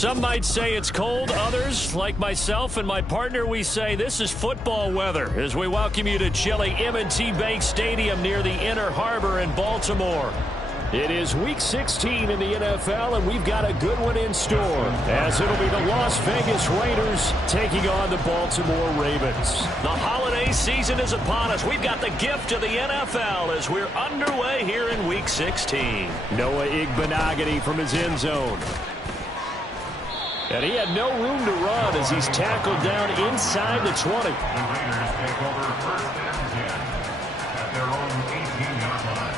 Some might say it's cold. Others, like myself and my partner, we say this is football weather as we welcome you to chilly M&T Bank Stadium near the Inner Harbor in Baltimore. It is Week 16 in the NFL, and we've got a good one in store, as it'll be the Las Vegas Raiders taking on the Baltimore Ravens. The holiday season is upon us. We've got the gift of the NFL as we're underway here in Week 16. Noah Igbenogany from his end zone. And he had no room to run as he's tackled down inside the 20. The Raiders take over first and 10 at their own 18-yard line.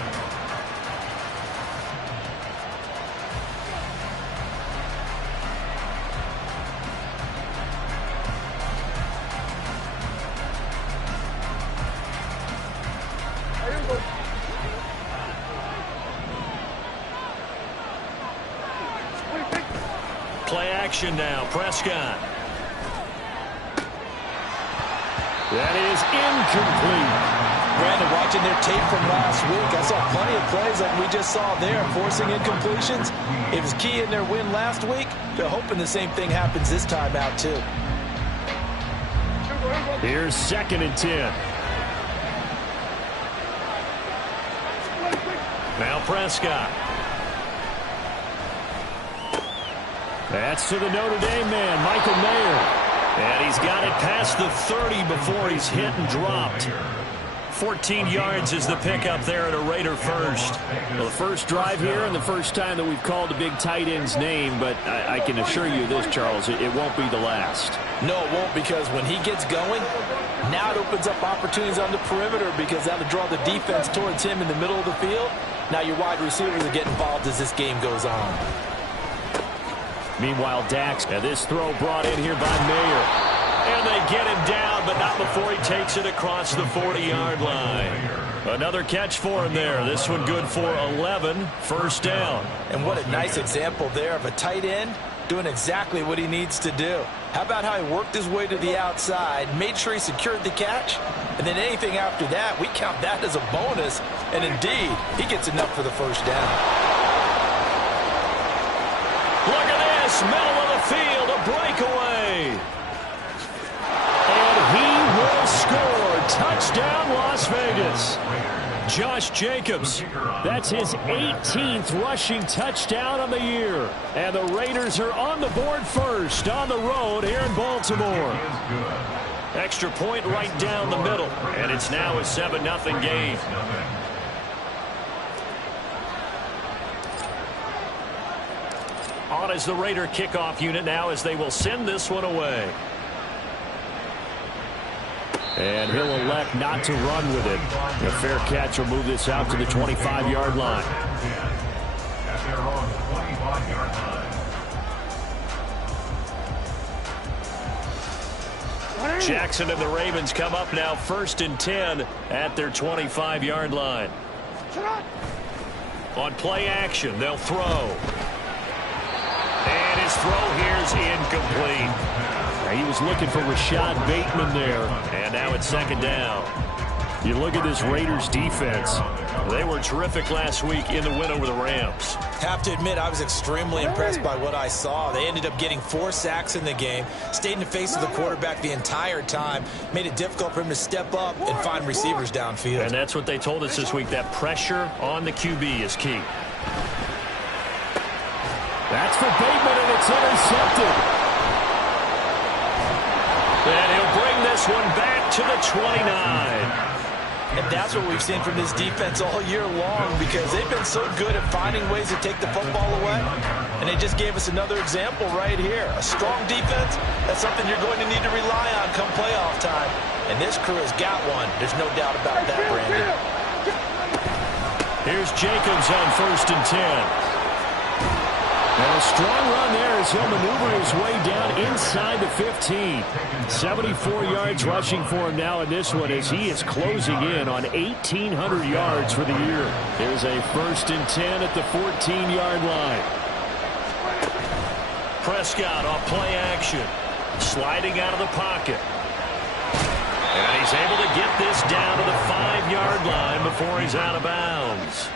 Play action now. Prescott. That is incomplete. Brandon, watching their tape from last week, I saw plenty of plays like we just saw there, forcing incompletions. It was key in their win last week. They're hoping the same thing happens this time out, too. Here's 2nd and 10. Now Prescott. That's to the Notre Dame man, Michael Mayer. And he's got it past the 30 before he's hit and dropped. 14 yards is the pickup there at a Raider first. Well, the first drive here and the first time that we've called a big tight end's name, but I can assure you this, Charles, it won't be the last. No, it won't, because when he gets going, now it opens up opportunities on the perimeter because that'll draw the defense towards him in the middle of the field. Now your wide receivers are getting involved as this game goes on. Meanwhile, Dax, and this throw brought in here by Mayer. And they get him down, but not before he takes it across the 40-yard line. Another catch for him there. This one good for 11, first down. And what a nice example there of a tight end doing exactly what he needs to do. How about how he worked his way to the outside, made sure he secured the catch, and then anything after that, we count that as a bonus. And indeed, he gets enough for the first down. Look at this, middle of the field, a breakaway. And he will score. Touchdown, Las Vegas. Josh Jacobs, that's his 18th rushing touchdown of the year. And the Raiders are on the board first on the road here in Baltimore. Extra point right down the middle, and it's now a 7-0 game. On as the Raider kickoff unit now as they will send this one away. And he'll elect not to run with it. A fair catch will move this out to the 25-yard line. At their own 25-yard line. Jackson and the Ravens come up now 1st and 10 at their 25-yard line. On play action, they'll throw. And his throw here's incomplete. He was looking for Rashad Bateman there. And now it's 2nd down. You look at this Raiders defense. They were terrific last week in the win over the Rams. Have to admit, I was extremely impressed by what I saw. They ended up getting 4 sacks in the game, stayed in the face of the quarterback the entire time, made it difficult for him to step up and find receivers downfield. And that's what they told us this week, that pressure on the QB is key. That's for Bateman, and it's intercepted. And he'll bring this one back to the 29. And that's what we've seen from this defense all year long, because they've been so good at finding ways to take the football away. And they just gave us another example right here. A strong defense, that's something you're going to need to rely on come playoff time. And this crew has got one. There's no doubt about that, Brandon. Here's Jacobs on 1st and 10. And a strong run there as he'll maneuver his way down inside the 15. 74 yards rushing for him now in this one as he is closing in on 1,800 yards for the year. There's a 1st and 10 at the 14-yard line. Prescott off play action. Sliding out of the pocket. And he's able to get this down to the 5-yard line before he's out of bounds.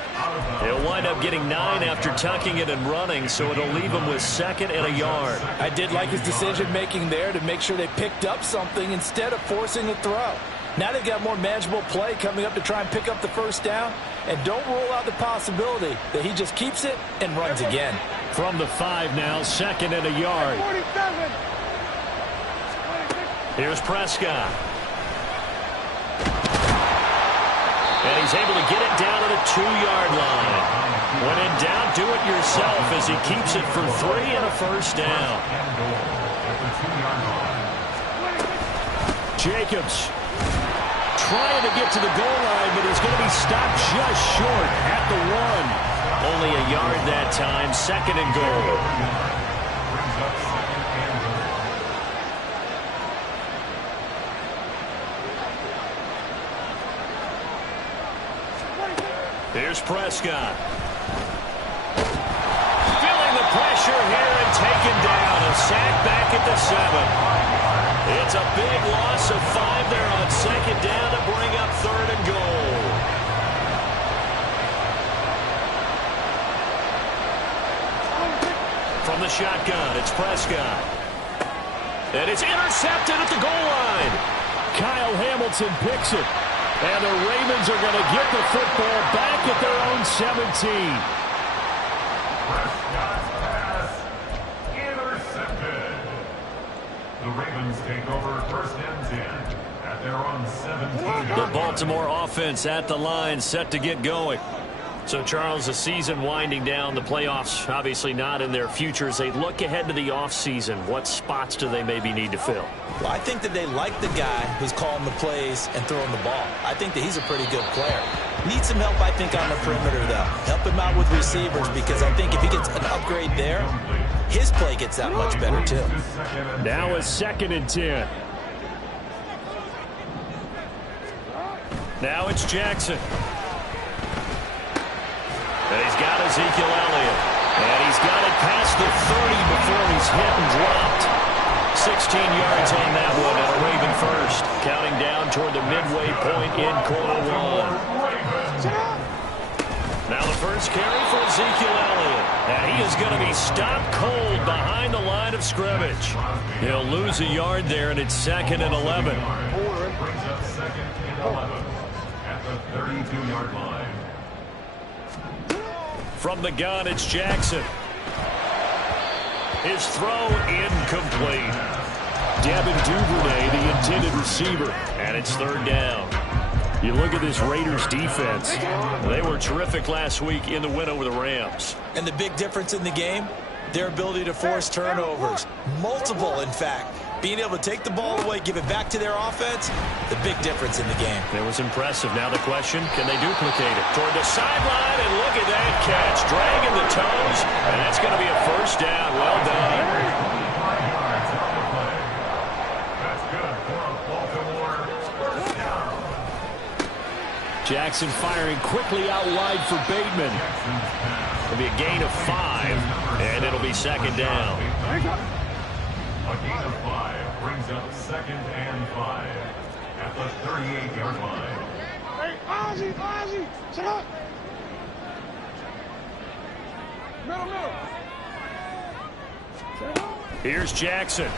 He'll wind up getting 9 after tucking it and running, so it'll leave him with 2nd and a yard. I did like his decision-making there to make sure they picked up something instead of forcing a throw. Now they've got more manageable play coming up to try and pick up the first down. And don't rule out the possibility that he just keeps it and runs again. From the 5 now, 2nd and a yard. Here's Prescott. And he's able to get it down to the 2-yard line. When in doubt, do it yourself as he keeps it for 3 and a first down. Jacobs trying to get to the goal line, but is going to be stopped just short at the 1. Only a yard that time, 2nd and goal. Here's Prescott. Feeling the pressure here and taken down. A sack back at the 7. It's a big loss of 5 there on 2nd down to bring up 3rd and goal. From the shotgun, it's Prescott. And it's intercepted at the goal line. Kyle Hamilton picks it. And the Ravens are going to get the football back at their own 17. Prescott's pass intercepted. The Ravens take over 1st and 10 at their own 17. The Baltimore offense at the line, set to get going. So, Charles, the season winding down, the playoffs obviously not in their future. As they look ahead to the offseason, what spots do they maybe need to fill? Well, I think that they like the guy who's calling the plays and throwing the ball. I think that he's a pretty good player. Needs some help, I think, on the perimeter, though. Help him out with receivers, because I think if he gets an upgrade there, his play gets that much better, too. Now a 2nd and 10. Now it's Jackson. And he's got Ezekiel Elliott. And he's got it past the 30 before he's hit and dropped. 16 yards on that one, and a Raven first. Counting down toward the midway point in quarter 1. Now the first carry for Ezekiel Elliott. And he is going to be stopped cold behind the line of scrimmage. He'll lose a yard there, and it's 2nd and 11. Brings up 2nd and 11 at the 32-yard line. From the gun, it's Jackson. His throw incomplete. Devin Duvernay, the intended receiver. And it's 3rd down. You look at this Raiders defense. They were terrific last week in the win over the Rams. And the big difference in the game, their ability to force turnovers. Multiple, in fact. Being able to take the ball away, give it back to their offense, the big difference in the game. It was impressive. Now the question, can they duplicate it? Toward the sideline, and look at that catch. Dragging the toes, and that's going to be a first down. Well done. That's good for a Baltimore first down. Jackson firing quickly out wide for Bateman. It'll be a gain of 5, and it'll be 2nd down. A gain of 5 brings up 2nd and 5 at the 38-yard line. Hey, Ozzie, shut up. Middle. Here's Jackson.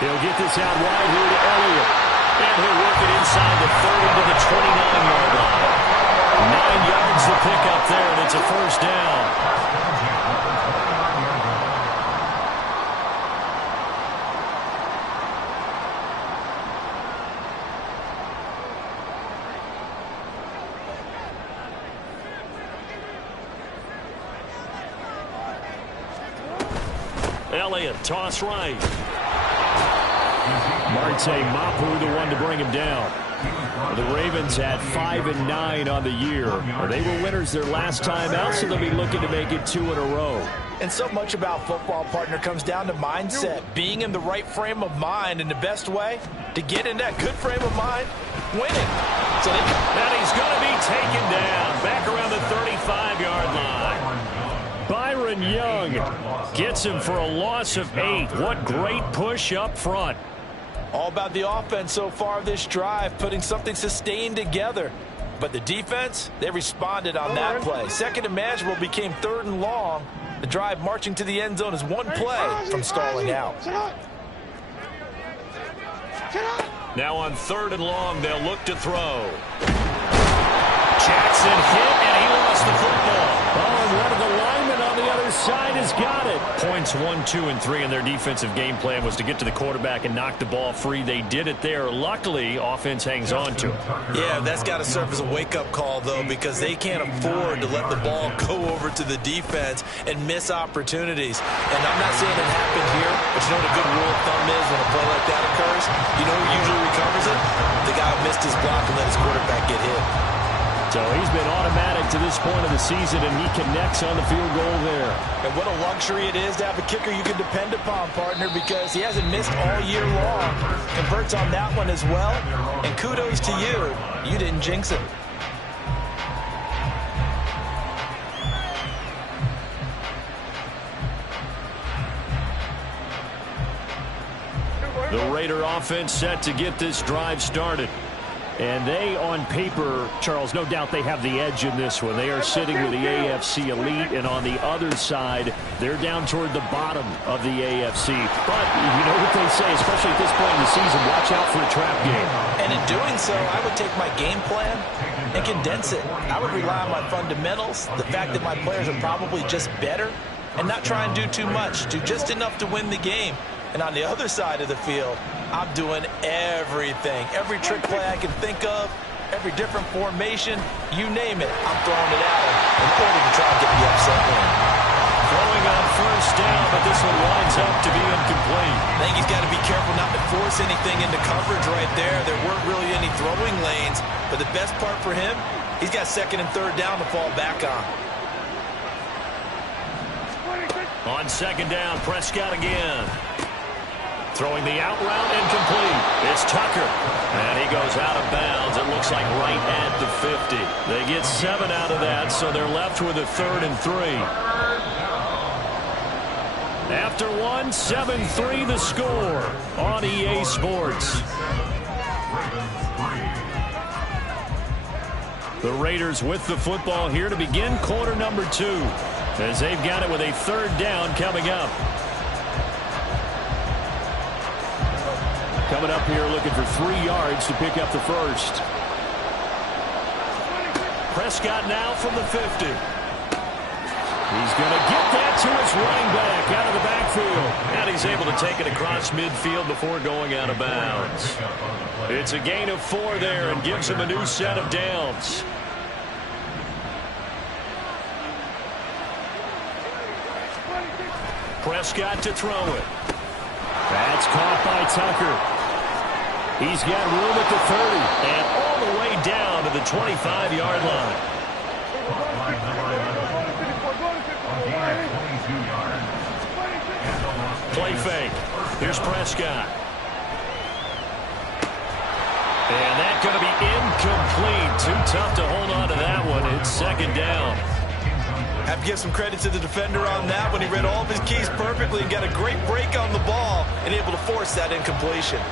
He'll get this out wide here to Elliott. And he'll work it inside the 30 to the 29-yard line. 9 yards to pick up there, and it's a first down. Elliott, toss right. Marte Mapu, the one to bring him down. The Ravens had 5 and 9 on the year. They were winners their last time out, so they'll be looking to make it 2 in a row. And so much about football, partner, comes down to mindset. Being in the right frame of mind, and the best way to get in that good frame of mind, winning. So and he's going to be taken down back around the 35-yard line. Byron Young gets him for a loss of 8. What great push up front. All about the offense so far this drive, putting something sustained together. But the defense, they responded on that play. Second and manageable became 3rd and long. The drive marching to the end zone is one play from stalling out. Now on 3rd and long, they'll look to throw. Jackson hit, and he lost the football. Oh, and one of the linemen on the other side has got it. Points 1, 2, and 3 in their defensive game plan was to get to the quarterback and knock the ball free. They did it there. Luckily, offense hangs on to it. Yeah, that's got to serve as a wake-up call, though, because they can't afford to let the ball go over to the defense and miss opportunities. And I'm not saying it happened here, but you know what a good rule of thumb is when a play like that occurs? You know who usually recovers it? The guy who missed his block and let his quarterback get hit. So he's been automatic to this point of the season, and he connects on the field goal there. And what a luxury it is to have a kicker you can depend upon, partner, because he hasn't missed all year long. Converts on that one as well. And kudos to you. You didn't jinx it. The Raider offense set to get this drive started. And they, on paper, Charles, no doubt they have the edge in this one. They are sitting with the AFC elite, and on the other side, they're down toward the bottom of the AFC. But you know what they say, especially at this point in the season, watch out for a trap game. And in doing so, I would take my game plan and condense it. I would rely on my fundamentals, the fact that my players are probably just better, and not try and do too much, do just enough to win the game. And on the other side of the field, I'm doing everything. Every trick play I can think of, every different formation, you name it, I'm throwing it at him in order to try and get the upset win. Throwing on 1st down, but this one winds up to be incomplete. I think he's got to be careful not to force anything into coverage right there. There weren't really any throwing lanes, but the best part for him, he's got 2nd and 3rd down to fall back on. On 2nd down, Prescott again. Throwing the out route, incomplete. It's Tucker. And he goes out of bounds. It looks like right at the 50. They get 7 out of that, so they're left with a 3rd and 3. After 1, 7-3 the score on EA Sports. The Raiders with the football here to begin quarter number 2, as they've got it with a 3rd down coming up. Coming up here looking for 3 yards to pick up the first. Prescott now from the 50. He's going to get that to his running back out of the backfield. And he's able to take it across midfield before going out of bounds. It's a gain of 4 there and gives him a new set of downs. Prescott to throw it. That's caught by Tucker. He's got room at the 30 and all the way down to the 25-yard line. Play fake. Here's Prescott. And that's going to be incomplete. Too tough to hold on to that one. It's 2nd down. Have to give some credit to the defender on that one. He read all of his keys perfectly and got a great break on the ball and able to force that incompletion.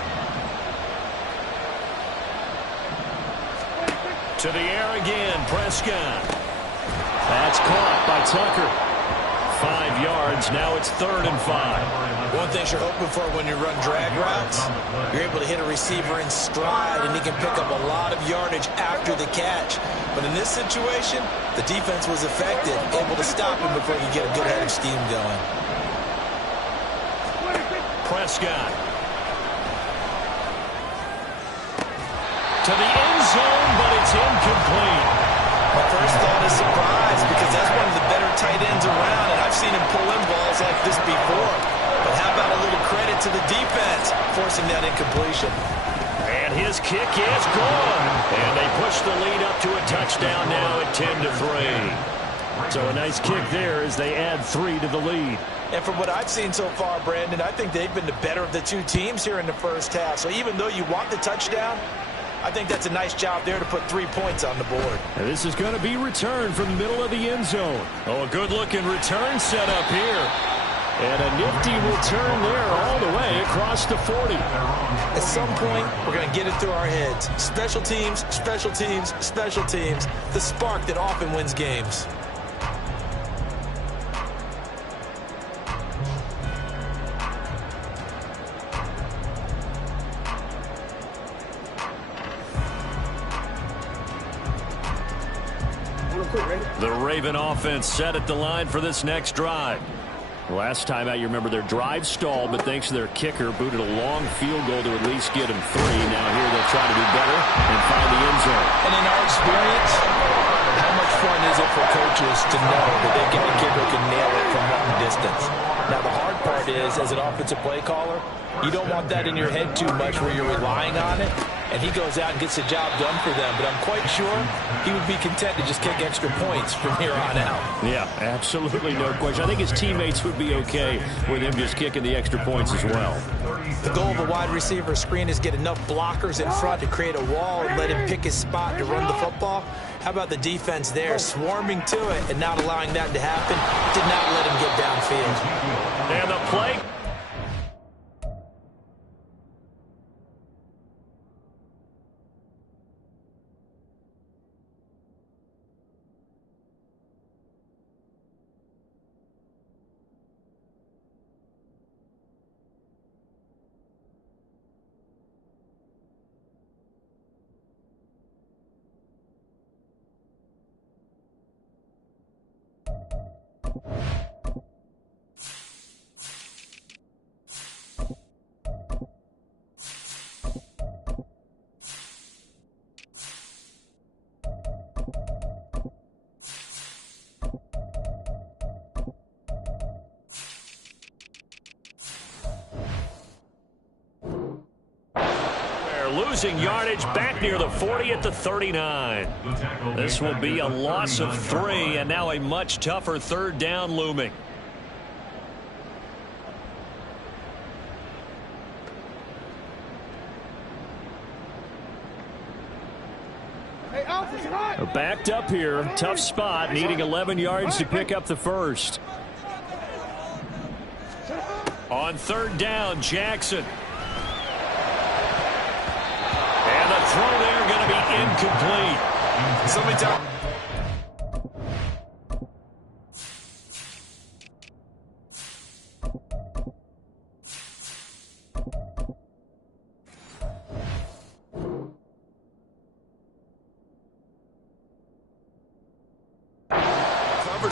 To the air again, Prescott. That's caught by Tucker. 5 yards. Now it's 3rd and 5. One thing you're hoping for when you run drag routes, you're able to hit a receiver in stride, and he can pick up a lot of yardage after the catch. But in this situation, the defense was effective, able to stop him before you get a good head of steam going. Prescott. To the end zone, but it's incomplete. My first thought is surprise, because that's one of the better tight ends around, and I've seen him pull in balls like this before. But how about a little credit to the defense forcing that incompletion? And his kick is gone. And they push the lead up to a touchdown now at 10-3. So a nice kick there as they add 3 to the lead. And from what I've seen so far, Brandon, I think they've been the better of the 2 teams here in the first half. So even though you want the touchdown, I think that's a nice job there to put 3 points on the board. And this is going to be returned from the middle of the end zone. Oh, a good-looking return set up here. And a nifty return there all the way across the 40. At some point, we're going to get it through our heads. Special teams, special teams, special teams. The spark that often wins games. The Raven offense set at the line for this next drive. Last time out, you remember their drive stalled, but thanks to their kicker, booted a long field goal to at least get them 3. Now here they'll try to do better and find the end zone. And in our experience, how much fun is it for coaches to know that they've got a kicker who can nail it from long distance? Now, the hard part is, as an offensive play caller, you don't want that in your head too much where you're relying on it, and he goes out and gets the job done for them. But I'm quite sure he would be content to just kick extra points from here on out. Yeah, absolutely no question. I think his teammates would be okay with him just kicking the extra points as well. The goal of a wide receiver screen is get enough blockers in front to create a wall and let him pick his spot to run the football. How about the defense there, swarming to it and not allowing that to happen? Did not let him get downfield. And the play. Losing yardage back near the 40 at the 39. This will be a loss of 3, and now a much tougher third down looming. Backed up here, tough spot, needing 11 yards to pick up the first. On third down, Jackson. And the throw there going to be incomplete. Somebody tell me.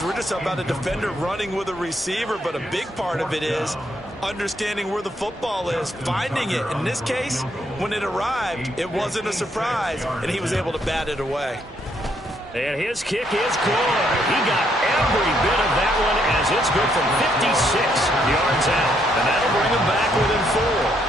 We're just about a defender running with a receiver, but a big part of it is understanding where the football is, finding it. In this case, when it arrived, it wasn't a surprise, and he was able to bat it away. And his kick is good. He got every bit of that one as it's good from 56 yards out. And that'll bring him back within 4.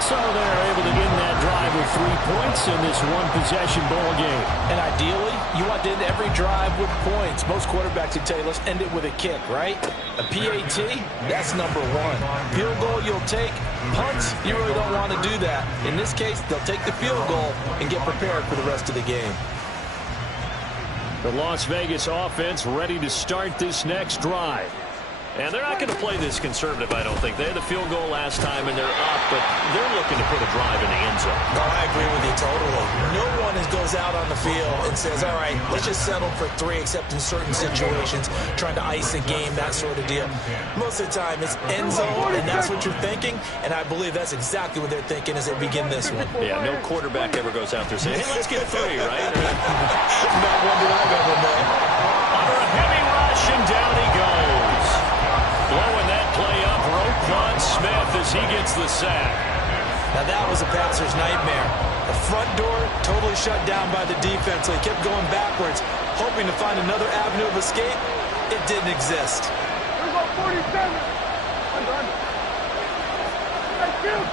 So they're able to get that drive with 3 points in this one-possession ball game. And ideally, you want to end every drive with points. Most quarterbacks would tell you, let's end it with a kick, right? A PAT, that's number 1. Field goal, you'll take. Punts, you really don't want to do that. In this case, they'll take the field goal and get prepared for the rest of the game. The Las Vegas offense ready to start this next drive. And they're not going to play this conservative, I don't think. They had the field goal last time, and they're up, but they're looking to put a drive in the end zone. No, I agree with you totally. No one goes out on the field and says, all right, let's just settle for 3, except in certain situations, trying to ice a game, that sort of deal. Most of the time, it's end zone, and that's what you're thinking, and I believe that's exactly what they're thinking as they begin this one. Yeah, no quarterback ever goes out there saying, hey, let's get 3, right? Not one that I've ever met. Under a heavy rush, and down he goes. Blowing that play up, Roquan Smith as he gets the sack. Now that was a passer's nightmare. The front door totally shut down by the defense, so he kept going backwards, hoping to find another avenue of escape. It didn't exist. Here we go, 47. Under. Hey, kill.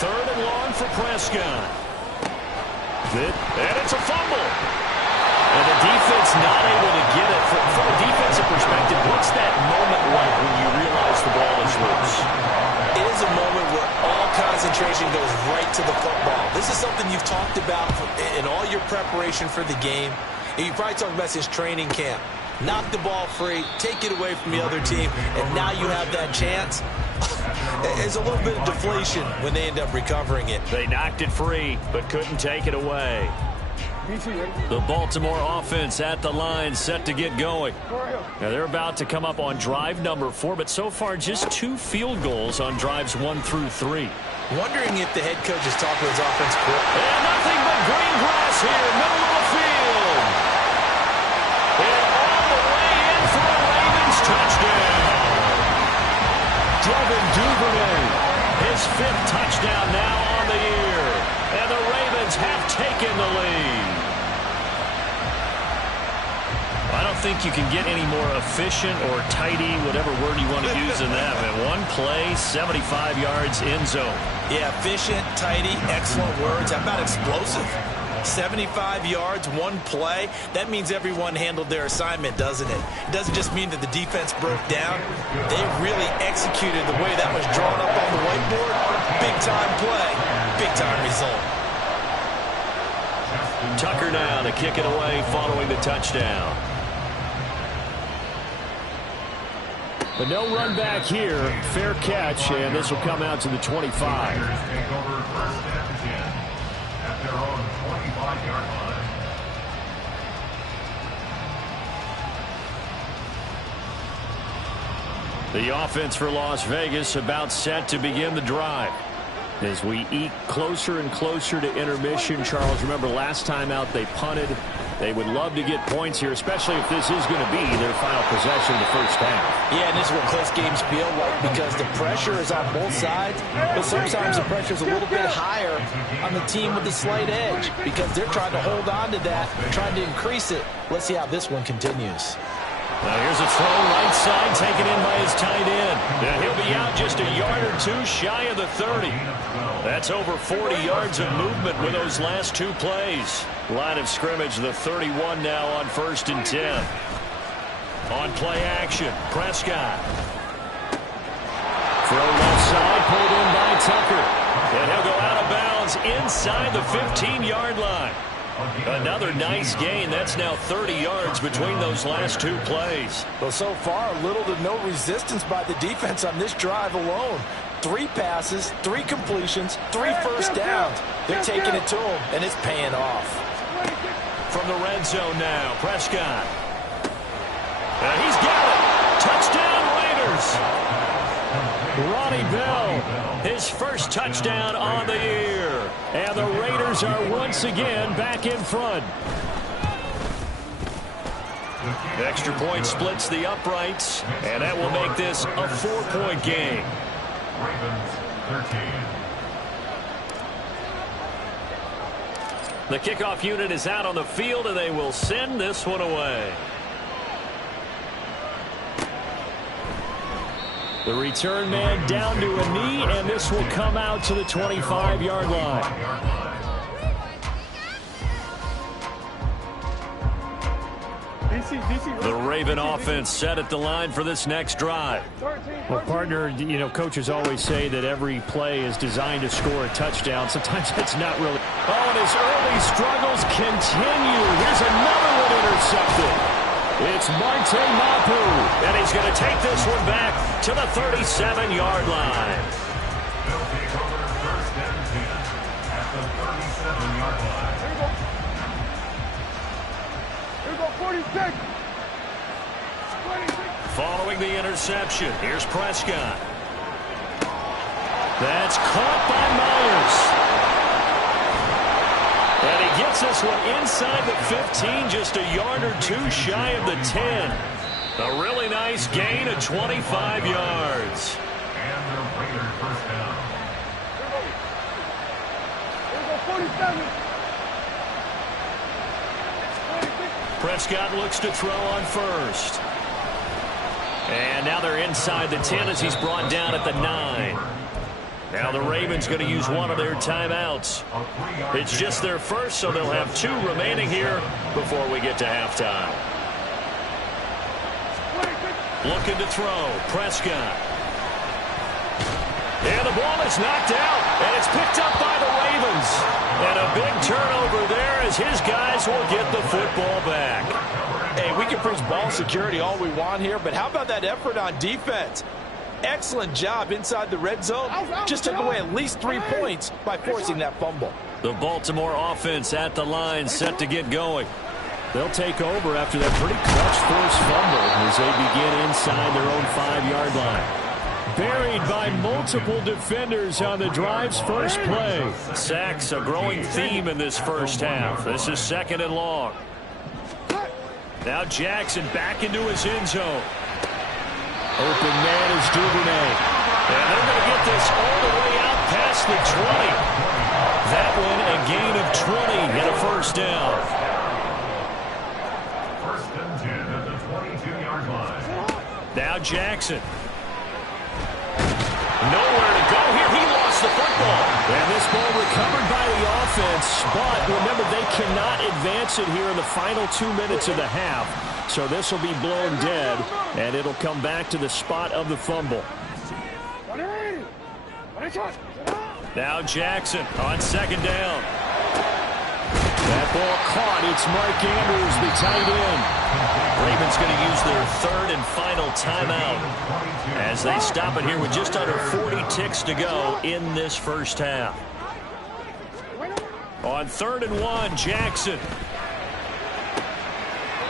Third and long for Prescott. And it's a fumble. And the defense not able to get it. From a defensive perspective, what's that moment like when you realize the ball is loose? It is a moment where all concentration goes right to the football. This is something you've talked about in all your preparation for the game. And you probably talked about since training camp. knock the ball free, take it away from the other team, and now you have that chance. It's a little bit of deflation when they end up recovering it. They knocked it free, but couldn't take it away. The Baltimore offense at the line, set to get going. Now they're about to come up on drive number 4, but so far just 2 field goals on drives 1 through 3. Wondering if the head coach has talked to his offense court. And nothing but green grass here, middle of the field. And all the way in for a Ravens touchdown. Devin Duvernay, his 5th touchdown now on the year. And the Ravens have taken the lead. I don't think you can get any more efficient or tidy, whatever word you want to use in that. Man, 1 play, 75 yards, end zone. Yeah, efficient, tidy, excellent words. How about explosive? 75 yards, 1 play. That means everyone handled their assignment, doesn't it? It doesn't just mean that the defense broke down. They really executed the way that was drawn up on the whiteboard. Big-time play, big-time result. Tucker now to kick it away following the touchdown. But no run back here. Fair catch, and this will come out to the 25. Take over 1st and 10 at their own 25-yard line. The offense for Las Vegas about set to begin the drive. As we eke closer and closer to intermission, Charles, remember last time out they punted. They would love to get points here, especially if this is going to be their final possession of the first half. Yeah, and this is what close games feel like because the pressure is on both sides, but sometimes the pressure is a little bit higher on the team with the slight edge because they're trying to hold on to that, trying to increase it. Let's see how this one continues. Now here's a throw right side taken in by his tight end. And he'll be out just a yard or 2 shy of the 30. That's over 40 yards of movement with those last 2 plays. Line of scrimmage, the 31 now on 1st and 10. On play action, Prescott. Throw left side, pulled in by Tucker. And he'll go out of bounds inside the 15-yard line. Another nice gain. That's now 30 yards between those last 2 plays. Well, so far, little to no resistance by the defense on this drive alone. 3 passes, 3 completions, 3 first downs. They're taking it to him, and it's paying off. From the red zone now, Prescott. And he's got it. Touchdown, Raiders. Ronnie Bell, his first touchdown on the year. And the Raiders are once again back in front. Extra point splits the uprights, and that will make this a 4-point game. Ravens 13. The kickoff unit is out on the field, and they will send this one away. The return man down to a knee, and this will come out to the 25-yard line. The Raven offense set at the line for this next drive. Well, partner, you know, coaches always say that every play is designed to score a touchdown. Sometimes that's not really. Oh, and his early struggles continue. Here's another one intercepted. It's Marte Mapu, and he's going to take this one back to the 37-yard line. They'll take over 1st and 10 at the 37-yard line. Here we go, 46. Following the interception, here's Prescott. That's caught by Myers. And he gets this one inside the 15, just a yard or 2 shy of the 10. A really nice gain of 25 yards. And the Raiders first down. Here we go, 47. Prescott looks to throw on first. And now they're inside the 10 as he's brought down at the 9. Now the Ravens going to use one of their timeouts. It's just their first, so they'll have 2 remaining here before we get to halftime. Looking to throw, Prescott. And the ball is knocked out, and it's picked up by the Ravens. And a big turnover there as his guys will get the football back. Hey, we can preach ball security all we want here, but how about that effort on defense? Excellent job inside the red zone. Just took away at least 3 points by forcing that fumble. The Baltimore offense at the line, set to get going. They'll take over after that pretty clutch forced fumble as they begin inside their own 5-yard line. Buried by multiple defenders on the drive's first play. Sacks, a growing theme in this first half. This is 2nd and long. Now Jackson back into his end zone. Open man is Duvernay. And they're going to get this all the way out past the 20. That one a gain of 20 and a first down. 1st and 10 at the 22-yard line. Now Jackson. Nowhere to go here. He lost the football. And this ball recovered by the offense. But remember, they cannot advance it here in the final 2 minutes of the half. So this will be blown dead, and it'll come back to the spot of the fumble. Now Jackson on 2nd down. That ball caught. It's Mark Andrews, the tight end. Ravens going to use their 3rd and final timeout as they stop it here with just under 40 ticks to go in this first half. On 3rd and 1, Jackson.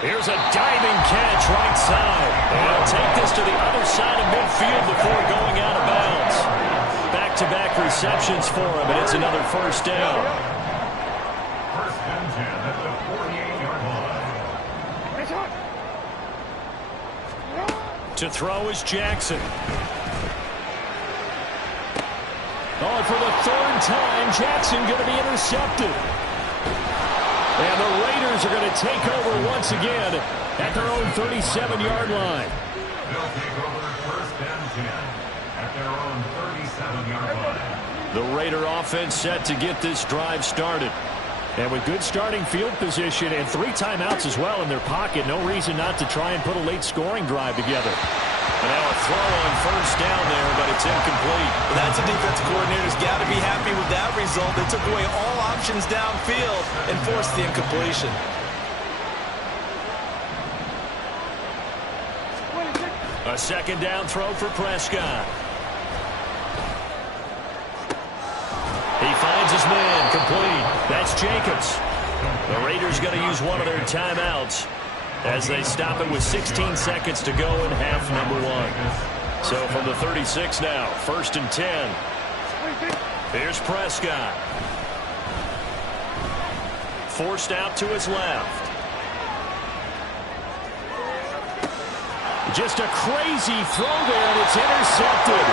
Here's a diving catch right side. And he'll take this to the other side of midfield before going out of bounds. Back-to-back receptions for him, and it's another first down. 1st and 10 at the 48-yard line. To throw is Jackson. Oh, and for the 3rd time, Jackson going to be intercepted. And the Raiders are going to take over once again at their own 37-yard line. They'll take over 1st and 10 at their own 37-yard line. The Raider offense set to get this drive started. And with good starting field position and 3 timeouts as well in their pocket, no reason not to try and put a late scoring drive together. And now a throw on 1st down there, but it's incomplete. Well, that's a defensive coordinator's got to be happy with that result. They took away all options downfield and forced the incompletion. A 2nd down throw for Prescott. He finds his man, complete. That's Jacobs. The Raiders going to use one of their timeouts as they stop it with 16 seconds to go in half number 1. So from the 36 now, 1st and 10. Here's Prescott. Forced out to his left. Just a crazy throw there, and it's intercepted.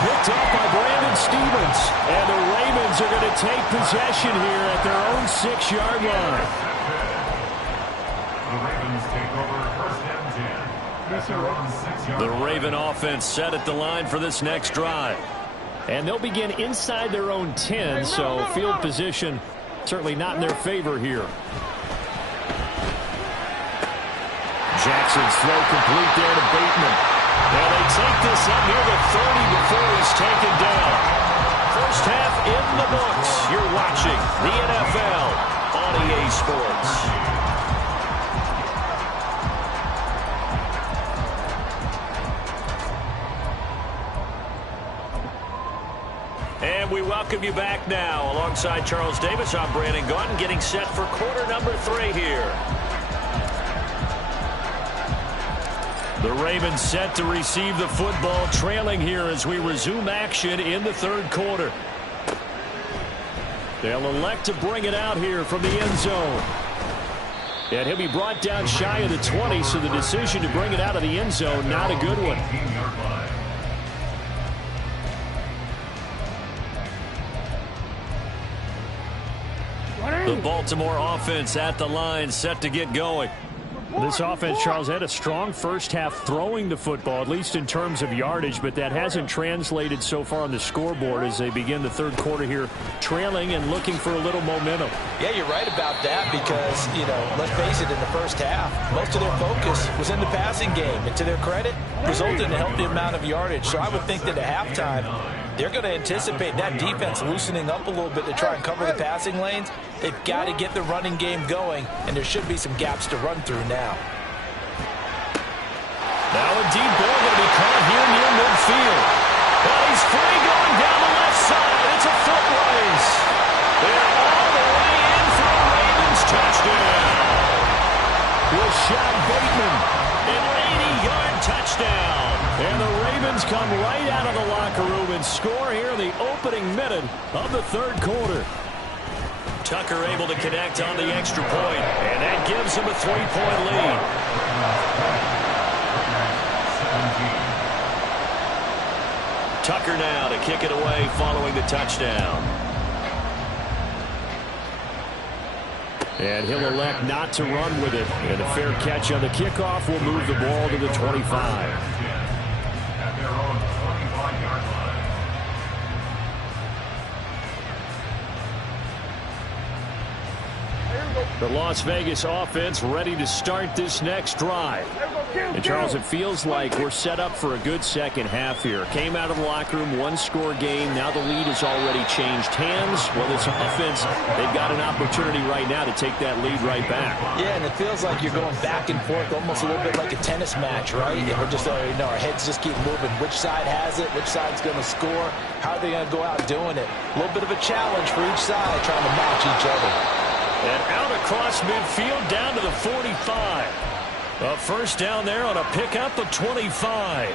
Picked up by Brandon Stevens. And the Ravens are going to take possession here at their own 6-yard line. The Ravens take over 1st and 10 at their own 6-yard line. The Raven offense set at the line for this next drive. And they'll begin inside their own 10, so field position certainly not in their favor here. Jackson's throw complete there to Bateman. Now they take this up near the 30 before he's taken down. First half in the books. You're watching the NFL on EA Sports. And we welcome you back now. Alongside Charles Davis, I'm Brandon Gaudin, getting set for quarter number 3 here. The Ravens set to receive the football, trailing here as we resume action in the 3rd quarter. They'll elect to bring it out here from the end zone. And he'll be brought down shy of the 20, so the decision to bring it out of the end zone, not a good one. The Baltimore offense at the line, set to get going. This offense, Charles, had a strong first half throwing the football, at least in terms of yardage, but that hasn't translated so far on the scoreboard as they begin the 3rd quarter here, trailing and looking for a little momentum. Yeah, you're right about that because, let's face it, in the first half, most of their focus was in the passing game. And to their credit, resulted in a healthy amount of yardage. So I would think that at halftime, they're going to anticipate that defense loosening up a little bit to try and cover the passing lanes. They've got to get the running game going, and there should be some gaps to run through now. Now a deep ball going to be caught here near midfield. But he's free going down the left side. It's a foot race. They're all the way in for a Ravens touchdown. Rashad Bateman, an 80-yard touchdown. And the Ravens come right out of the locker room and score here in the opening minute of the third quarter. Tucker able to connect on the extra point, and that gives him a 3-point lead. Tucker now to kick it away following the touchdown. And he'll elect not to run with it. And a fair catch on the kickoff will move the ball to the 25. At their own 25-yard line. The Las Vegas offense ready to start this next drive. And Charles, it feels like we're set up for a good second half here. Came out of the locker room, one-score game. Now the lead has already changed hands. Well, this offense, they've got an opportunity right now to take that lead right back. Yeah, and it feels like you're going back and forth, almost a little bit like a tennis match, right? And we're just, our heads just keep moving. Which side has it? Which side's going to score? How are they going to go out doing it? A little bit of a challenge for each side, trying to match each other. And out across midfield down to the 45. A first down there on a pickup of 25.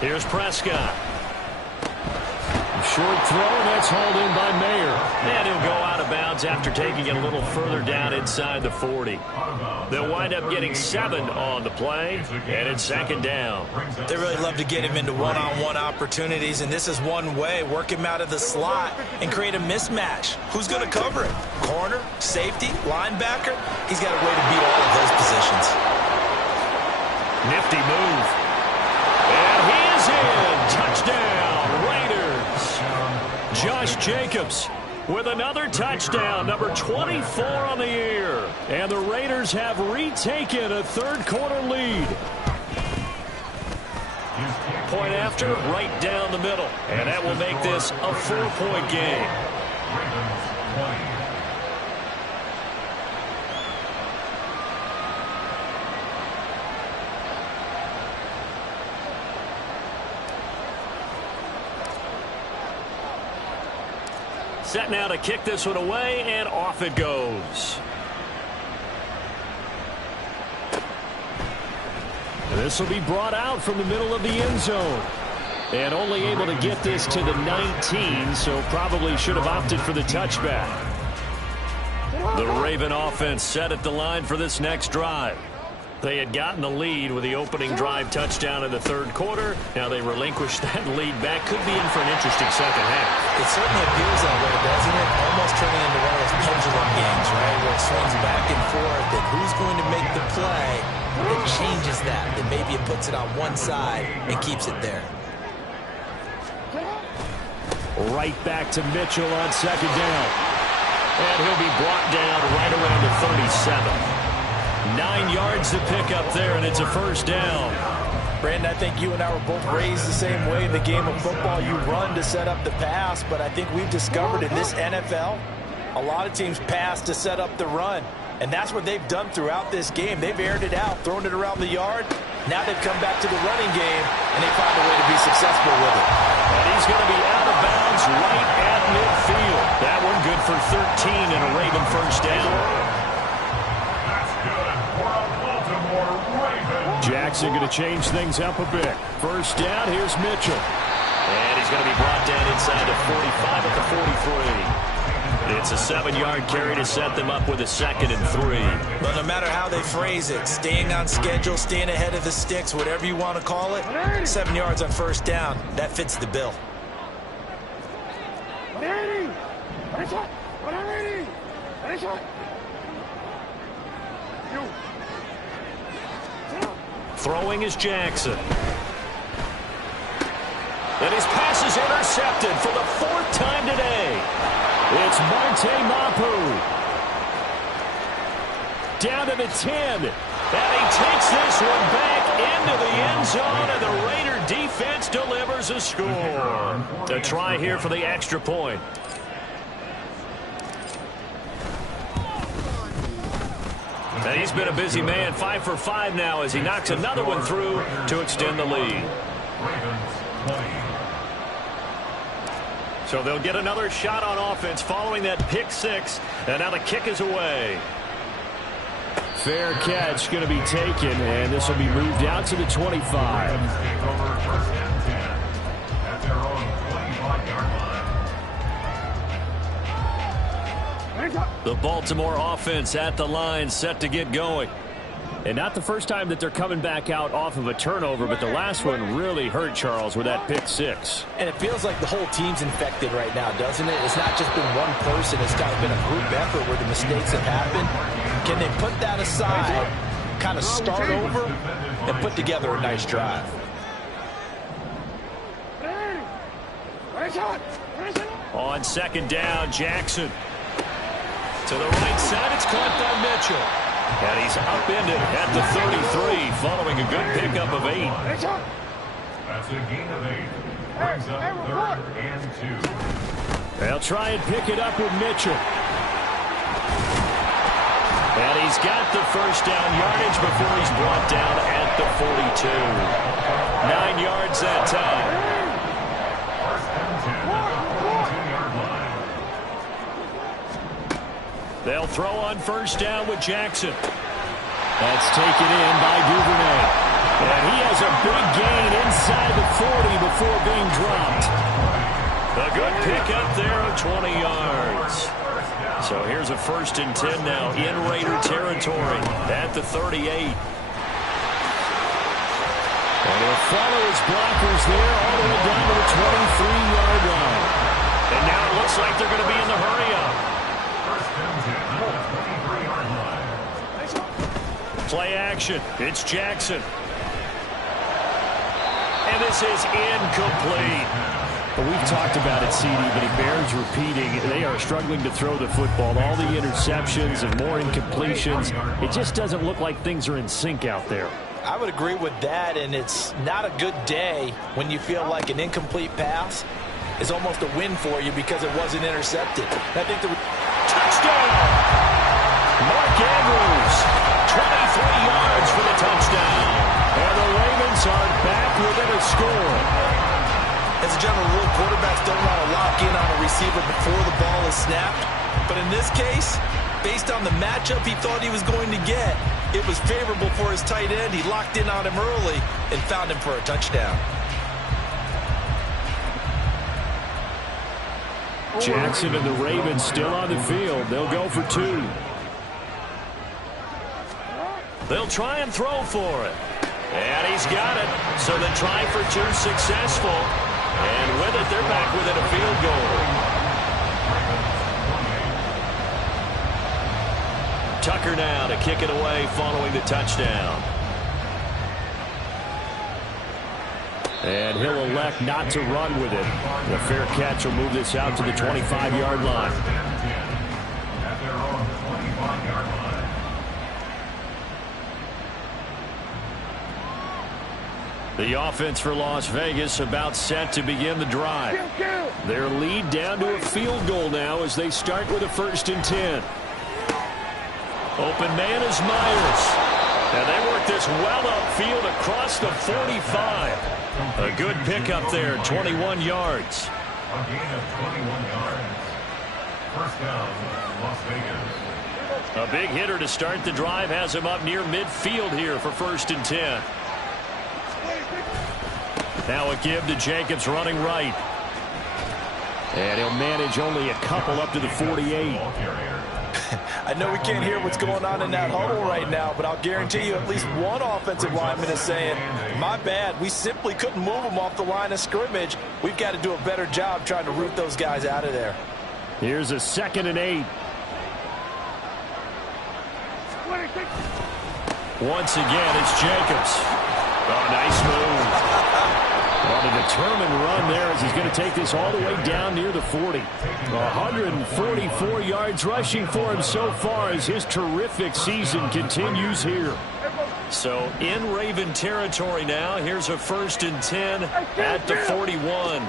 Here's Prescott. Short throw, and that's hauled in by Mayer. And he'll go out of bounds after taking it a little further down inside the 40. They'll wind up getting 7 on the play, and it's second down. They really love to get him into one-on-one opportunities, and this is one way. Work him out of the slot and create a mismatch. Who's going to cover him? Corner, safety, linebacker? He's got a way to beat all of those positions. Nifty move. And he is in. Touchdown, Raiders. Josh Jacobs with another touchdown, number 24 on the year. And the Raiders have retaken a third-quarter lead. Point after, right down the middle. And that will make this a 4-point game. Ravens 20. Set now to kick this one away, and off it goes. This will be brought out from the middle of the end zone. And only able to get this to the 19, so probably should have opted for the touchback. The Raven offense set at the line for this next drive. They had gotten the lead with the opening drive touchdown in the third quarter. Now they relinquish that lead back. Could be in for an interesting second half. It certainly appears that way, doesn't it? Almost turning into one of those pendulum games, right? Where it swings back and forth, and who's going to make the play that changes that? That maybe it puts it on one side and keeps it there. Right back to Mitchell on second down. And he'll be brought down right around the 37. 9 yards to pick up there, and it's a first down. Brandon, I think you and I were both raised the same way in the game of football. You run to set up the pass, but I think we've discovered in this NFL, a lot of teams pass to set up the run. And that's what they've done throughout this game. They've aired it out, thrown it around the yard. Now they've come back to the running game, and they find a way to be successful with it. And he's going to be out of bounds right at midfield. That one good for 13 and a Raven first down. Jackson going to change things up a bit. First down, here's Mitchell. And he's going to be brought down inside the 45 at the 43. It's a 7-yard carry to set them up with a 2nd and 3. Well, no matter how they phrase it, staying on schedule, staying ahead of the sticks, whatever you want to call it, 7 yards on first down, that fits the bill. Throwing is Jackson. And his pass is intercepted for the 4th time today. It's Marte Mapu. Down to the 10. And he takes this the end zone, and the Raider defense delivers a score. A try here for the extra point. And he's been a busy man, 5 for 5 now as he knocks another one through to extend the lead. So they'll get another shot on offense following that pick 6, and now the kick is away. Fair catch going to be taken, and this will be moved out to the 25. The Baltimore offense at the line, set to get going. And not the first time that they're coming back out off of a turnover, but the last one really hurt, Charles, with that pick 6. And it feels like the whole team's infected right now, doesn't it? It's not just been one person. It's kind of been a group effort where the mistakes have happened. Can they put that aside, kind of start over, and put together a nice drive? On second down, Jackson. To the right side, it's caught by Mitchell. And he's upended at the 33, following a good pickup of 8. That's a gain of 8. Brings up 3rd and 2. They'll try and pick it up with Mitchell. And he's got the first down yardage before he's brought down at the 42. 9 yards that time. They'll throw on first down with Jackson. That's taken in by Duvernay. And he has a big gain inside the 40 before being dropped. A good pickup there of 20 yards. So here's a 1st and 10 now in Raider territory at the 38. And he'll follow his blockers there all the way down to the 23-yard line. And now it looks like they're going to be in the hurry-up. Play action. It's Jackson. And this is incomplete. But we've talked about it, CD, but it bears repeating. They are struggling to throw the football. All the interceptions and more incompletions. It just doesn't look like things are in sync out there. I would agree with that, and it's not a good day when you feel like an incomplete pass is almost a win for you because it wasn't intercepted. I think the touchdown! Mark Andrews, 23 yards for the touchdown. And the Ravens are back within a score. As a general rule, quarterbacks don't want to lock in on a receiver before the ball is snapped. But in this case, based on the matchup he thought he was going to get, it was favorable for his tight end. He locked in on him early and found him for a touchdown. Jackson and the Ravens still on the field. They'll go for 2. They'll try and throw for it. And he's got it. So the try for 2 successful. And with it, they're back within a field goal. Tucker now to kick it away following the touchdown. And he'll elect not to run with it. The fair catch will move this out to the 25-yard line. At their own 25-yard line. The offense for Las Vegas about set to begin the drive. Their lead down to a field goal now as they start with a 1st and 10. Open man is Myers. And they work this well upfield across the 45. A good pickup there, 21 yards. A gain of 21 yards. First down, Las Vegas. A big hitter to start the drive has him up near midfield here for 1st and 10. Now a give to Jacobs running right. And he'll manage only a couple up to the 48. I know we can't hear what's going on in that huddle right now, but I'll guarantee you at least one offensive lineman is saying, my bad, we simply couldn't move them off the line of scrimmage. We've got to do a better job trying to root those guys out of there. Here's a 2nd and 8. Once again, it's Jacobs. Oh, nice move. Well, a determined run there as he's going to take this all the way down near the 40. 144 yards rushing for him so far as his terrific season continues here. So in Raven territory now. Here's a 1st and 10 at the 41.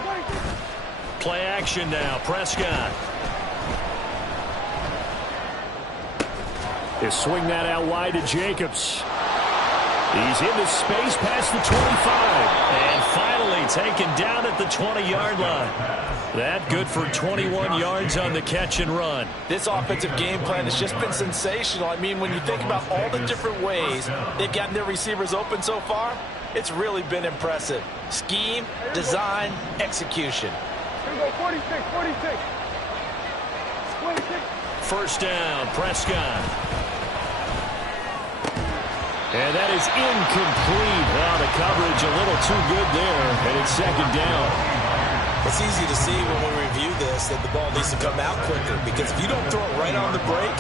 Play action now. Prescott. They swing that out wide to Jacobs. He's into space past the 25. And finally taken down at the 20-yard line. That good for 21 yards on the catch and run. This offensive game plan has just been sensational. I mean, when you think about all the different ways they've gotten their receivers open so far, it's really been impressive. Scheme, design, execution. Here we go, 46, 46. 26. First down, Prescott. And that is incomplete. Well, the coverage a little too good there, and it's 2nd down. It's easy to see when we review this that the ball needs to come out quicker, because if you don't throw it right on the break,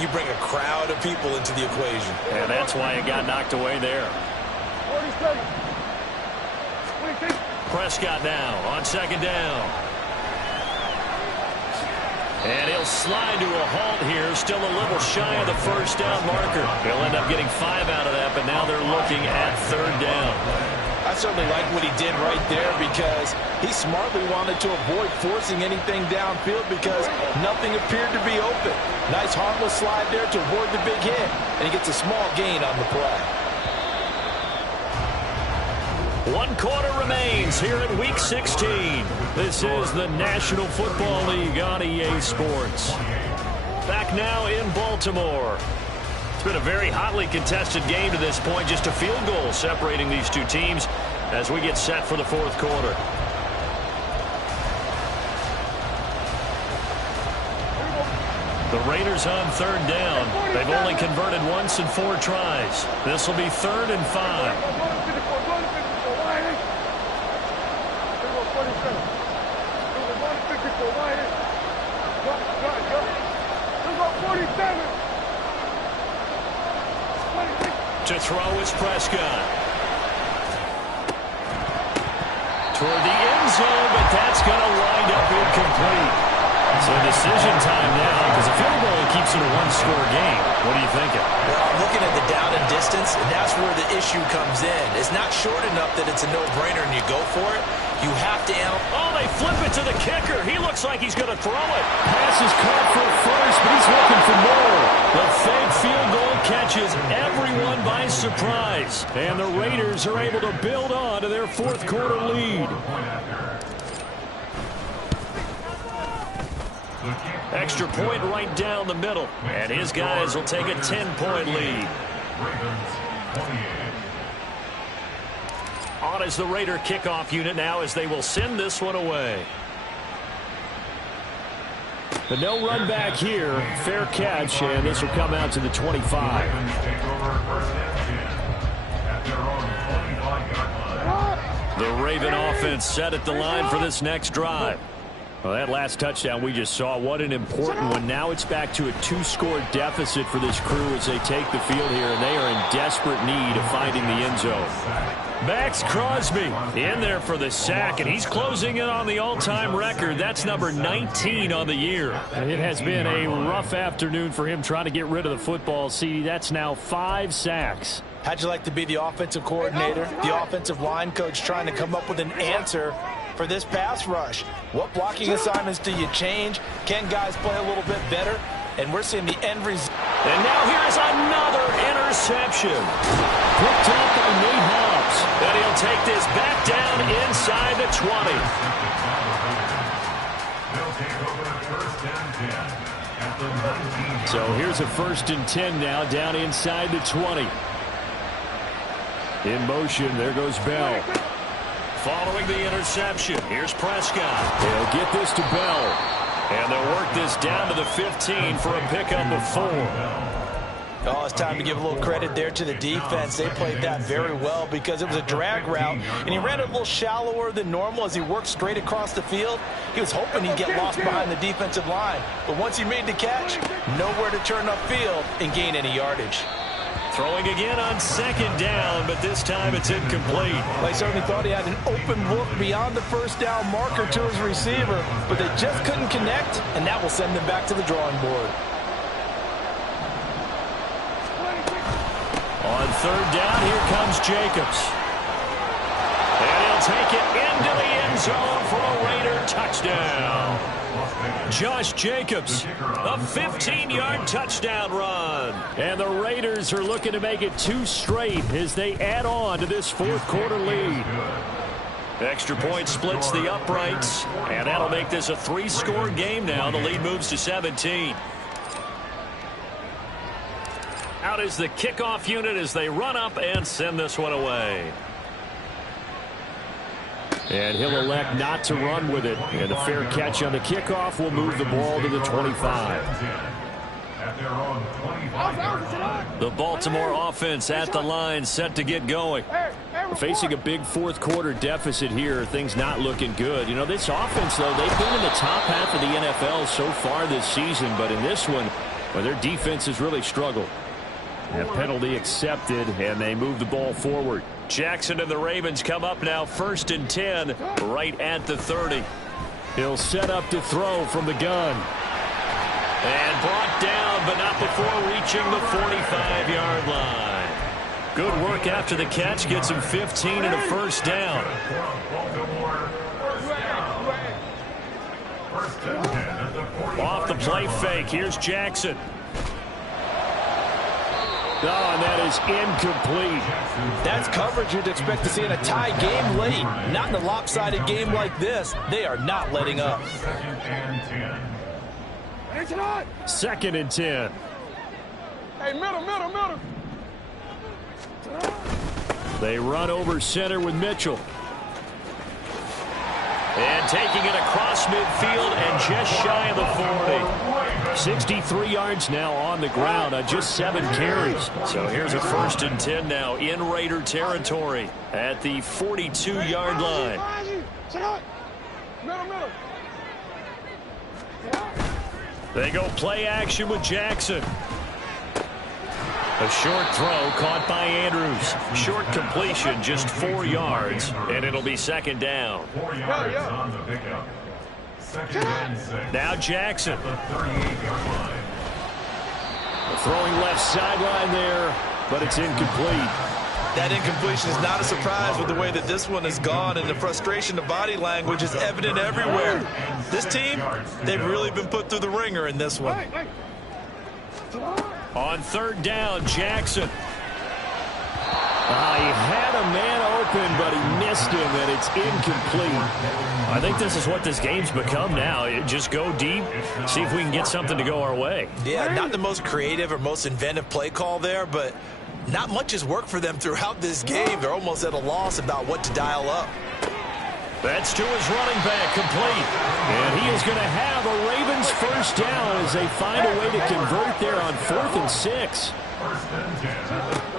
you bring a crowd of people into the equation. And that's why it got knocked away there. 47. 26. Prescott now on 2nd down. And he'll slide to a halt here, still a little shy of the 1st down marker. He'll end up getting 5 out of that, but now they're looking at 3rd down. I certainly like what he did right there, because he smartly wanted to avoid forcing anything downfield because nothing appeared to be open. Nice harmless slide there to avoid the big hit, and he gets a small gain on the play. 1 quarter remains here at Week 16. This is the National Football League on EA Sports. Back now in Baltimore. It's been a very hotly contested game to this point. Just a field goal separating these two teams as we get set for the 4th quarter. The Raiders on 3rd down. They've only converted once in 4 tries. This will be 3rd and 5. 47. To throw is Prescott. Toward the end zone, but that's going to wind up incomplete. So decision time now, because a field goal keeps it a 1-score game. What are you thinking? Well, I'm looking at the down and distance, and that's where the issue comes in. It's not short enough that it's a no-brainer and you go for it. You have to analyze. Oh, they flip it to the kicker. He looks like he's going to throw it. Pass is caught for first, but he's looking for more. The fake field goal catches everyone by surprise. And the Raiders are able to build on to their 4th quarter lead. Extra point right down the middle. And his guys will take a 10-point lead. On is the Raider kickoff unit now as they will send this one away. The no run back here. Fair catch, and this will come out to the 25. The Raven offense set at the line for this next drive. Well, that last touchdown we just saw, what an important one. Now it's back to a 2-score deficit for this crew as they take the field here, and they are in desperate need of finding the end zone. Max Crosby in there for the sack, and he's closing in on the all-time record. That's number 19 on the year. It has been a rough afternoon for him trying to get rid of the football. See, that's now 5 sacks. How'd you like to be the offensive coordinator, the offensive line coach, trying to come up with an answer for this pass rush? What blocking assignments do you change? Can guys play a little bit better? And we're seeing the end result. And now here's another interception. Picked up by Nate Hobbs. And he'll take this back down inside the 20. So here's a 1st and 10 now down inside the 20. In motion, there goes Bell. Following the interception, here's Prescott. They'll get this to Bell. And they'll work this down to the 15 for a pickup of 4. Oh, it's time to give a little credit there to the defense. They played that very well because it was a drag route, and he ran it a little shallower than normal as he worked straight across the field. He was hoping he'd get lost behind the defensive line, but once he made the catch, nowhere to turn upfield and gain any yardage. Throwing again on 2nd down, but this time it's incomplete. They certainly thought he had an open look beyond the 1st down marker to his receiver, but they just couldn't connect, and that will send them back to the drawing board. On third down, here comes Jacobs. And he'll take it into the end zone for a Raider touchdown. Josh Jacobs, a 15-yard touchdown run. And the Raiders are looking to make it 2 straight as they add on to this fourth-quarter lead. Extra point splits the uprights, and that'll make this a 3-score game now. The lead moves to 17. Out is the kickoff unit as they run up and send this one away. And he'll elect not to run with it. And a fair catch on the kickoff will move the ball to the 25. The Baltimore offense at the line, set to get going. Facing a big fourth-quarter deficit here, things not looking good. You know, this offense, though, they've been in the top half of the NFL so far this season. But in this one, well, their defense has really struggled. A penalty accepted, and they move the ball forward. Jackson and the Ravens come up now 1st and 10, right at the 30. He'll set up to throw from the gun. And brought down, but not before reaching the 45-yard line. Good work after the catch, gets him 15 and a first down. Off the play fake, here's Jackson. Oh, and that is incomplete. That's coverage you'd expect to see in a tie game late. Not in a lopsided game like this. They are not letting up. 2nd and 10. Hey, middle. They run over center with Mitchell. And taking it across midfield and just shy of the 40. 63 yards now on the ground on just 7 carries. So here's a 1st and 10 now in Raider territory at the 42-yard line. Middle. They go play action with Jackson. A short throw caught by Andrews. Short completion, just 4 yards, and it'll be 2nd down. 4 yards on the pickup. 2nd and 6. Now Jackson. The 38-yard line. Throwing left sideline there, but it's incomplete. That incompletion is not a surprise with the way that this one has gone, and the frustration, the body language is evident everywhere. This team, they've really been put through the ringer in this one. On 3rd down, Jackson. He had a man open, but he missed him, and it's incomplete. I think this is what this game's become now. Just go deep, see if we can get something to go our way. Yeah, not the most creative or most inventive play call there, but not much has worked for them throughout this game. They're almost at a loss about what to dial up. That's to his running back, complete. And he is going to have a Ravens first down as they find a way to convert there on 4th and 6.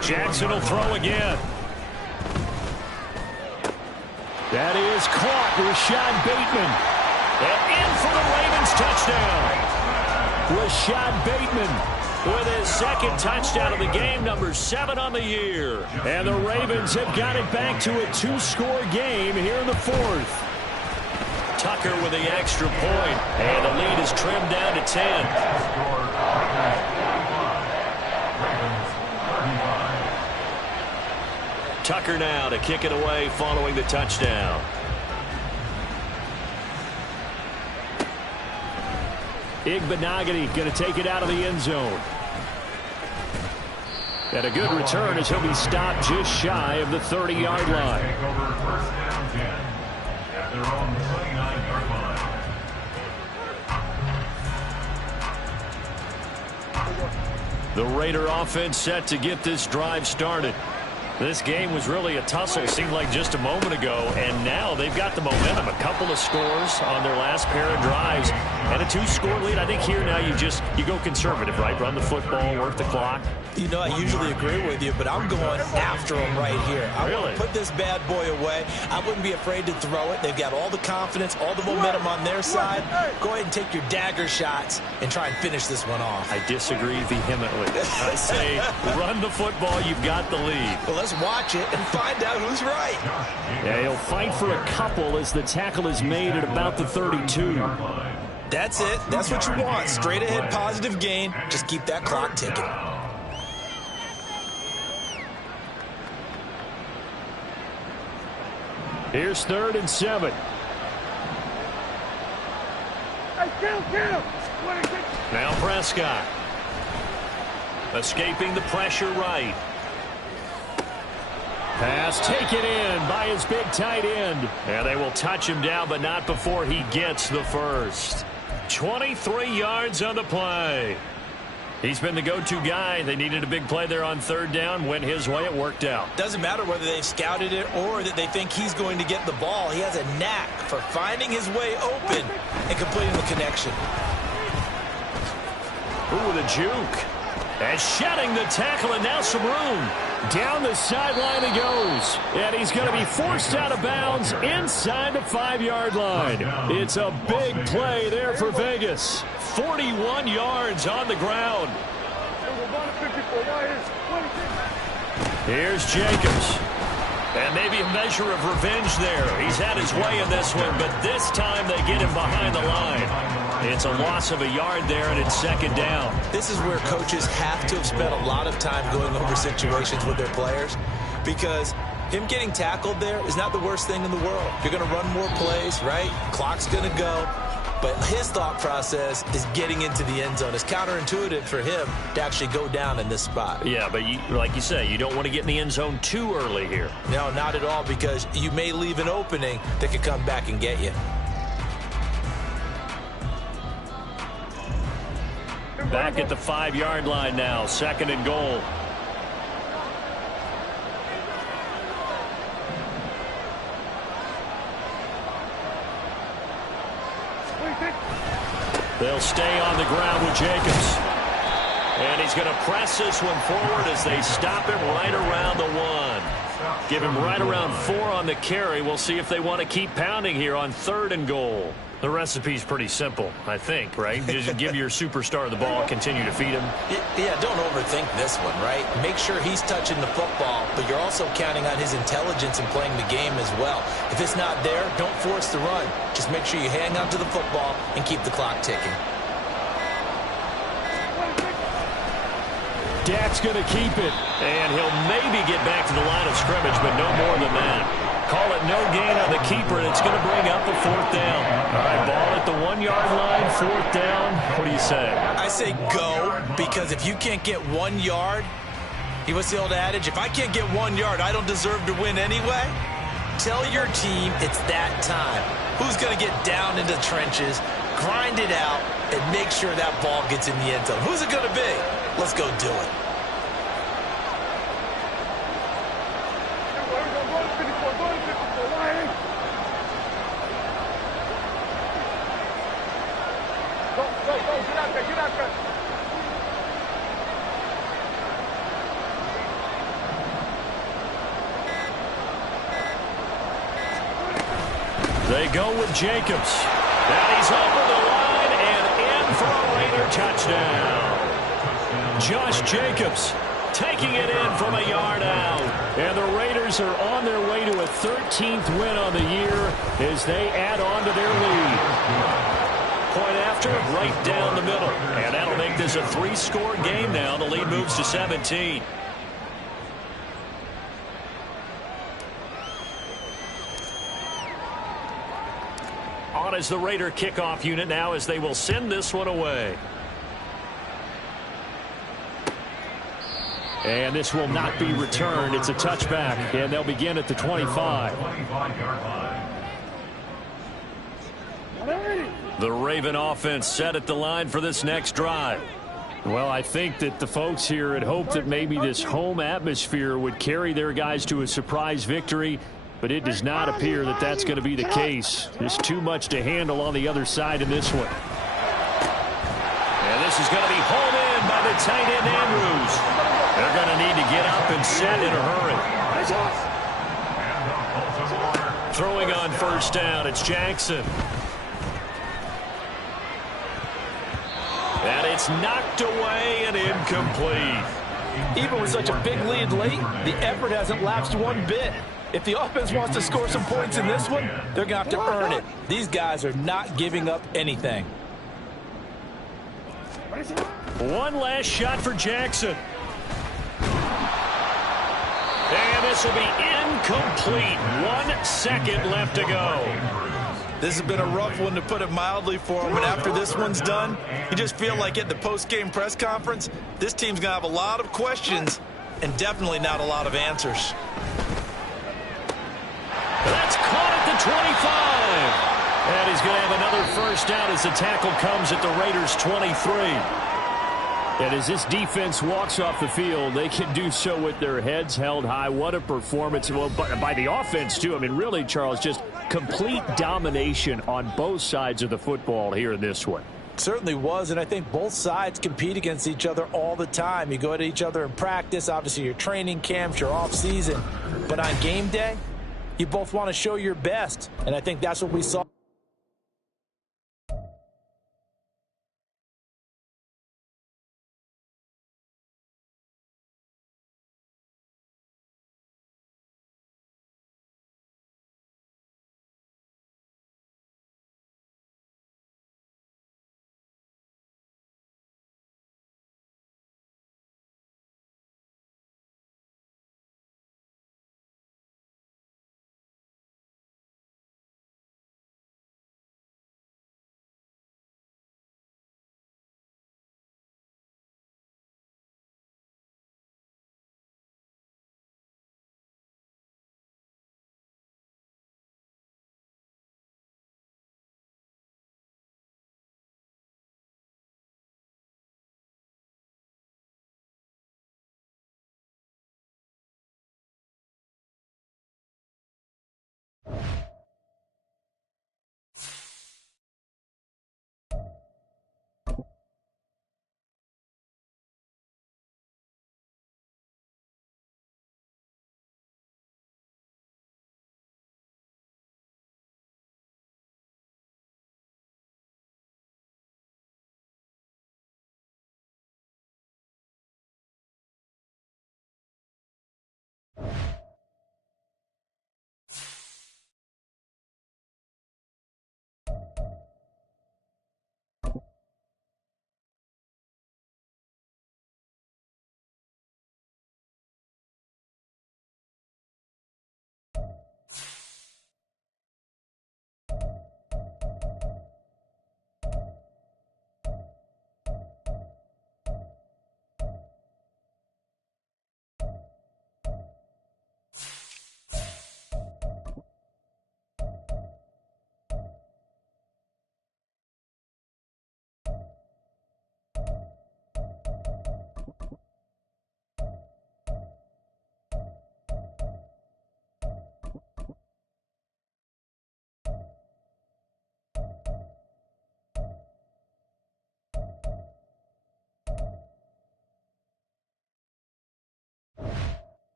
Jackson will throw again. That is caught. Rashad Bateman. And in for the Ravens touchdown. Rashad Bateman with his 2nd touchdown of the game, number 7 on the year. And the Ravens have got it back to a 2-score game here in the 4th. Tucker with the extra point, and the lead is trimmed down to 10. Tucker now to kick it away following the touchdown. Igbenogany going to take it out of the end zone. And a good return as he'll be stopped just shy of the 30-yard line. Take over 1st down 10 at their own 29-yard line. The Raider offense set to get this drive started. This game was really a tussle, seemed like just a moment ago, and now they've got the momentum. A couple of scores on their last pair of drives, and a 2-score lead. I think here now you go conservative, right? Run the football, work the clock. You know, I usually agree with you, but I'm going after them right here. I want to put this bad boy away. I wouldn't be afraid to throw it. They've got all the confidence, all the momentum on their side. Go ahead and take your dagger shots and try and finish this one off. I disagree vehemently. I say run the football. You've got the lead. Well, let's watch it and find out who's right. Yeah, he'll fight for a couple as the tackle is made at about the 32. That's it. That's what you want. Straight ahead positive gain. Just keep that clock ticking. Here's 3rd and 7. Hey, kill! Now Prescott. Escaping the pressure right. Pass taken in by his big tight end. And they will touch him down, but not before he gets the first. 23 yards on the play. He's been the go-to guy. They needed a big play there on 3rd down. Went his way. It worked out. Doesn't matter whether they've scouted it or that they think he's going to get the ball. He has a knack for finding his way open and completing the connection. Ooh, the juke. And shedding the tackle, and now some room. Down the sideline he goes. And he's going to be forced out of bounds inside the 5-yard line. It's a big play there for Vegas. 41 yards on the ground. Here's Jacobs. And maybe a measure of revenge there. He's had his way in this one, but this time they get him behind the line. It's a loss of a yard there, and it's 2nd down. This is where coaches have to have spent a lot of time going over situations with their players, because him getting tackled there is not the worst thing in the world. You're going to run more plays, right? Clock's going to go. But his thought process is getting into the end zone. It's counterintuitive for him to actually go down in this spot. Yeah, but like you say, you don't want to get in the end zone too early here. No, not at all, because you may leave an opening that could come back and get you. Back at the 5-yard line now, 2nd and goal. They'll stay on the ground with Jacobs. And he's going to press this one forward as they stop him right around the 1. Give him right around 4 on the carry. We'll see if they want to keep pounding here on 3rd and goal. The recipe's pretty simple, I think, right? Just give your superstar the ball, continue to feed him. Yeah, don't overthink this one, right? Make sure he's touching the football, but you're also counting on his intelligence in playing the game as well. If it's not there, don't force the run. Just make sure you hang on to the football and keep the clock ticking. Dak's going to keep it. And he'll maybe get back to the line of scrimmage, but no more than that. Call it no gain on the keeper, and it's going to bring up a 4th down. All right, ball at the 1-yard line, 4th down. What do you say? I say go, because if you can't get 1 yard, what's the old adage? If I can't get 1 yard, I don't deserve to win anyway. Tell your team it's that time. Who's going to get down into the trenches, grind it out, and make sure that ball gets in the end zone? Who's it going to be? Let's go do it. They go with Jacobs. And he's over the line and in for a Raider touchdown. Josh Jacobs taking it in from a yard out. And the Raiders are on their way to a 13th win on the year as they add on to their lead. Point after, right down the middle. And that'll make this a 3-score game now. The lead moves to 17. On is the Raider kickoff unit now as they will send this one away. And this will not be returned. It's a touchback, and they'll begin at the 25. The Raven offense set at the line for this next drive. Well, I think that the folks here had hoped that maybe this home atmosphere would carry their guys to a surprise victory, but it does not appear that that's going to be the case. There's too much to handle on the other side in this one. And this is going to be hauled in by the tight end Andrews. They're going to need to get up and set in a hurry. Throwing on 1st down, it's Jackson. And it's knocked away and incomplete. Even with such a big lead late, the effort hasn't lapsed one bit. If the offense wants to score some points in this one, they're going to have to earn it. These guys are not giving up anything. One last shot for Jackson. And And this will be incomplete. 1 second left to go. This has been a rough one, to put it mildly, for him. And after this one's done, you just feel like at the post-game press conference, this team's going to have a lot of questions and definitely not a lot of answers. That's caught at the 25. And he's going to have another first down as the tackle comes at the Raiders' 23. And as this defense walks off the field, they can do so with their heads held high. What a performance. Well, by the offense, too. I mean, really, Charles, just complete domination on both sides of the football here in this one. Certainly was, and I think both sides compete against each other all the time. You go at each other in practice, obviously your training camps, your off season. But on game day, you both want to show your best, and I think that's what we saw.